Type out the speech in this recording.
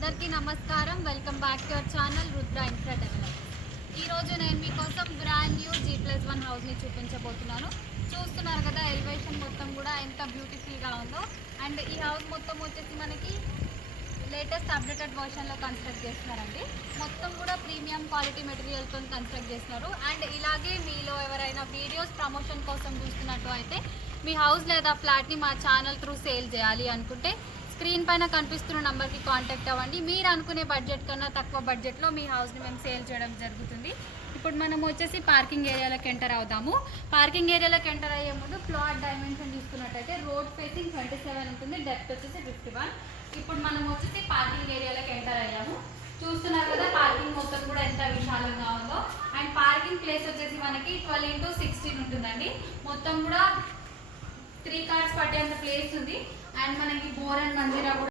అందరికీ నమస్కారం. Welcome back to our channel Rudra infra developers. ఈరోజు నేను మీకోసం బ్రాండ్ న్యూ G+1 హౌస్ని చూపించబోతున్నాను. చూస్తున్నారు కదా, ఎలివేషన్ మొత్తం కూడా ఎంత బ్యూటిఫుల్గా ఉందో. అండ్ ఈ హౌస్ మొత్తం వచ్చేసి మనకి లేటెస్ట్ అప్డేటెడ్ వర్షన్లో కన్స్ట్రక్ట్ చేస్తున్నారండి. మొత్తం కూడా ప్రీమియం క్వాలిటీ మెటీరియల్తో కన్స్ట్రక్ట్ చేస్తున్నారు. అండ్ ఇలాగే మీలో ఎవరైనా వీడియోస్ ప్రమోషన్ కోసం చూస్తున్నట్టు అయితే మీ హౌస్ లేదా ఫ్లాట్ని మా ఛానల్ త్రూ సేల్ చేయాలి అనుకుంటే స్క్రీన్ పైన కనిపిస్తున్న నెంబర్కి కాంటాక్ట్ అవ్వండి. మీరు అనుకునే బడ్జెట్ కన్నా తక్కువ బడ్జెట్లో మీ హౌస్ని మేము సేల్ చేయడం జరుగుతుంది. ఇప్పుడు మనం వచ్చేసి పార్కింగ్ ఏరియాలోకి ఎంటర్ అవుదాము. పార్కింగ్ ఏరియాలోకి ఎంటర్ అయ్యే ముందు ప్లాట్ డైమెన్షన్ తీసుకున్నట్టయితే రోడ్ ఫేసింగ్ 27 ఉంటుంది, డెప్త్ వచ్చేసి 51. ఇప్పుడు మనం వచ్చేసి పార్కింగ్ ఏరియాలోకి ఎంటర్ అయ్యాము. చూస్తున్నారు కదా, పార్కింగ్ మొత్తం కూడా ఎంత విశాలంగా ఉందో. అండ్ పార్కింగ్ ప్లేస్ వచ్చేసి మనకి 12x16 ఉంటుందండి. మొత్తం కూడా 3 కార్స్ పట్టేంత ప్లేస్ ఉంది. అండ్ మనకి బోర్ అండ్ మందిరా కూడా